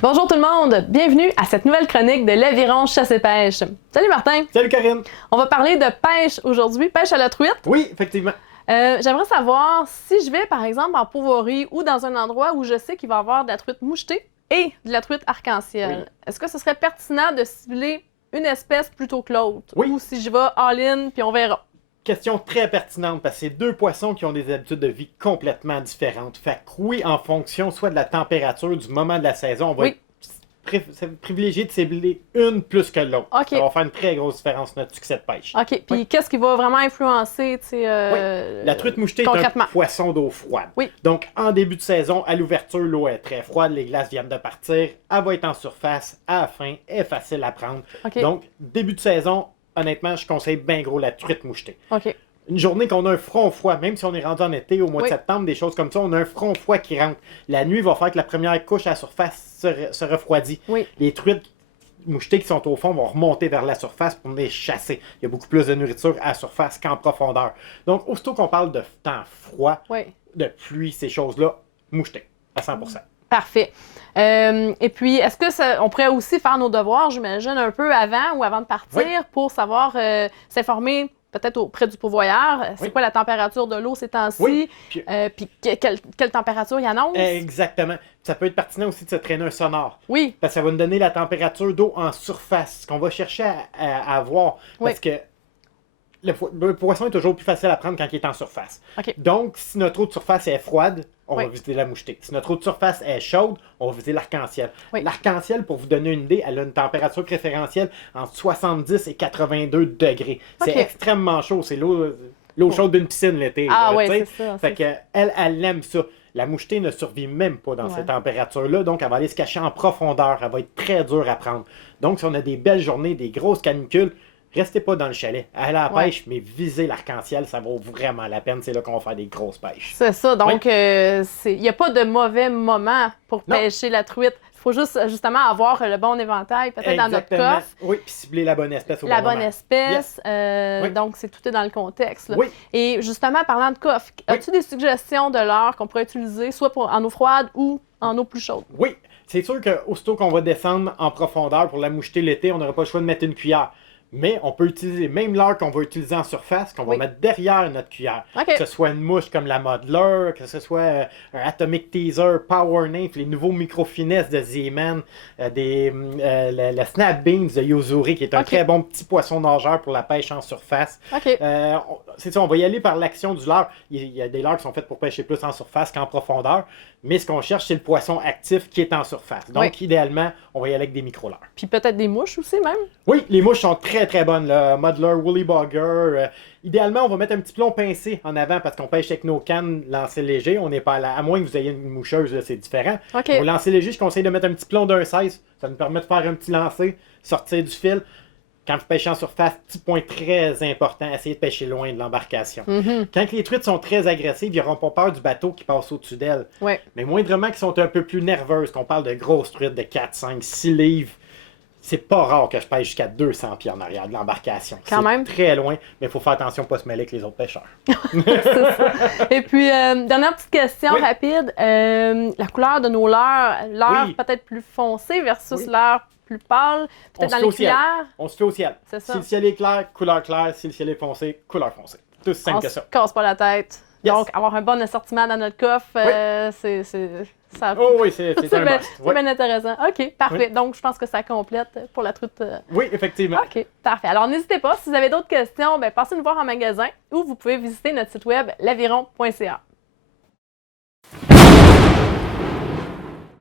Bonjour tout le monde, bienvenue à cette nouvelle chronique de l'Aviron Chasse et Pêche. Salut Martin! Salut Karine! On va parler de pêche aujourd'hui, pêche à la truite. Oui, effectivement. J'aimerais savoir si je vais par exemple en Pourvoirie ou dans un endroit où je sais qu'il va y avoir de la truite mouchetée et de la truite arc-en-ciel. Oui. Est-ce que ce serait pertinent de cibler une espèce plutôt que l'autre? Oui. Ou si je vais all-in puis on verra? Question très pertinente parce que c'est deux poissons qui ont des habitudes de vie complètement différentes. Fait que oui, en fonction soit de la température, du moment de la saison, on va privilégier de cibler une plus que l'autre. OK. Ça va faire une très grosse différence sur notre succès de pêche. OK, puis Oui. qu'est-ce qui va vraiment influencer, tu sais, La truite mouchetée est un poisson d'eau froide. Oui. Donc, en début de saison, à l'ouverture, l'eau est très froide, les glaces viennent de partir, elle va être en surface, à la fin, elle est facile à prendre. OK. Donc, début de saison, honnêtement, je conseille bien gros la truite mouchetée. OK. Une journée qu'on a un front froid, même si on est rendu en été, au mois de septembre, des choses comme ça, on a un front froid qui rentre. La nuit va faire que la première couche à la surface se refroidit. Oui. Les truites mouchetées qui sont au fond vont remonter vers la surface pour les chasser. Il y a beaucoup plus de nourriture à la surface qu'en profondeur. Donc, aussitôt qu'on parle de temps froid, de pluie, ces choses-là, mouchetées à 100%. Parfait. Et puis, est-ce que on pourrait aussi faire nos devoirs, j'imagine, un peu avant ou avant de partir pour savoir s'informer peut-être auprès du pourvoyeur, c'est quoi la température de l'eau ces temps-ci, puis quelle température il annonce? Exactement. Ça peut être pertinent aussi de se traîner un sonore. Oui. Parce que ça va nous donner la température d'eau en surface, ce qu'on va chercher à avoir. Parce que le poisson est toujours plus facile à prendre quand il est en surface. Okay. Donc, si notre eau de surface est froide, on va visiter la mouchetée. Si notre eau de surface est chaude, on va visiter l'arc-en-ciel. Oui. L'arc-en-ciel, pour vous donner une idée, elle a une température préférentielle entre 70 et 82 degrés. C'est extrêmement chaud. C'est l'eau chaude d'une piscine l'été. Ah oui, c'est ça. Fait qu'elle, elle aime ça. La mouchetée ne survit même pas dans ces températures-là, donc elle va aller se cacher en profondeur. Elle va être très dure à prendre. Donc, si on a des belles journées, des grosses canicules, restez pas dans le chalet. Allez à la pêche, mais visez l'arc-en-ciel, ça vaut vraiment la peine. C'est là qu'on va faire des grosses pêches. C'est ça. Donc, il n'y a pas de mauvais moment pour pêcher la truite. Il faut juste, justement, avoir le bon éventail, peut-être dans notre coffre. Oui, puis cibler la bonne espèce au bon moment. La bonne espèce. Donc, c'est tout est dans le contexte. Là. Oui. Et justement, parlant de coffre, as-tu des suggestions de l'heure qu'on pourrait utiliser, soit en eau froide ou en eau plus chaude? Oui. C'est sûr qu'aussitôt qu'on va descendre en profondeur pour la moucheter l'été, on n'aura pas le choix de mettre une cuillère. Mais on peut utiliser même l'heure qu'on va utiliser en surface, qu'on va mettre derrière notre cuillère. Que ce soit une mouche comme la Modeler, que ce soit un Atomic Teaser, Power Nymph, les nouveaux micro-finesses de Z-Man, la Snap Beans de Yozuri, qui est un très bon petit poisson nageur pour la pêche en surface. C'est ça, on va y aller par l'action du leurre. Il y a des leurres qui sont faites pour pêcher plus en surface qu'en profondeur. Mais ce qu'on cherche, c'est le poisson actif qui est en surface. Donc, idéalement, on va y aller avec des micro-leurres. Puis peut-être des mouches aussi, même? Oui, les mouches sont très bonnes. Le Modeler, Woolly Bugger. Idéalement, on va mettre un petit plomb pincé en avant parce qu'on pêche avec nos cannes lancées léger. On n'est pas à moins que vous ayez une moucheuse, là, c'est différent. Pour lancer léger, je conseille de mettre un petit plomb d'un 16. Ça nous permet de faire un petit lancer, sortir du fil. Quand vous pêchez en surface, petit point très important, essayez de pêcher loin de l'embarcation. Quand les truites sont très agressives, ils n'auront pas peur du bateau qui passe au-dessus d'elles. Mais moindrement qu'ils sont un peu plus nerveuses, qu'on parle de grosses truites de 4, 5, 6 livres, c'est pas rare que je pêche jusqu'à 200 pieds en arrière de l'embarcation. Quand même. Très loin, mais il faut faire attention de ne pas se mêler avec les autres pêcheurs. C'est ça. Et puis, dernière petite question rapide. La couleur de nos leurres peut-être plus foncée versus leurre plus pâle, peut-être dans les cuillères. On se fait au ciel. C'est ça. Si le ciel est clair, couleur claire. Si le ciel est foncé, couleur foncée. Tout aussi simple que ça. On se casse pas la tête. Donc, avoir un bon assortiment dans notre coffre, c'est ça. C'est un must. C'est bien intéressant. OK, parfait. Donc, je pense que ça complète pour la truite. Oui, effectivement. OK, parfait. Alors, n'hésitez pas. Si vous avez d'autres questions, passez nous voir en magasin ou vous pouvez visiter notre site web l'aviron.ca.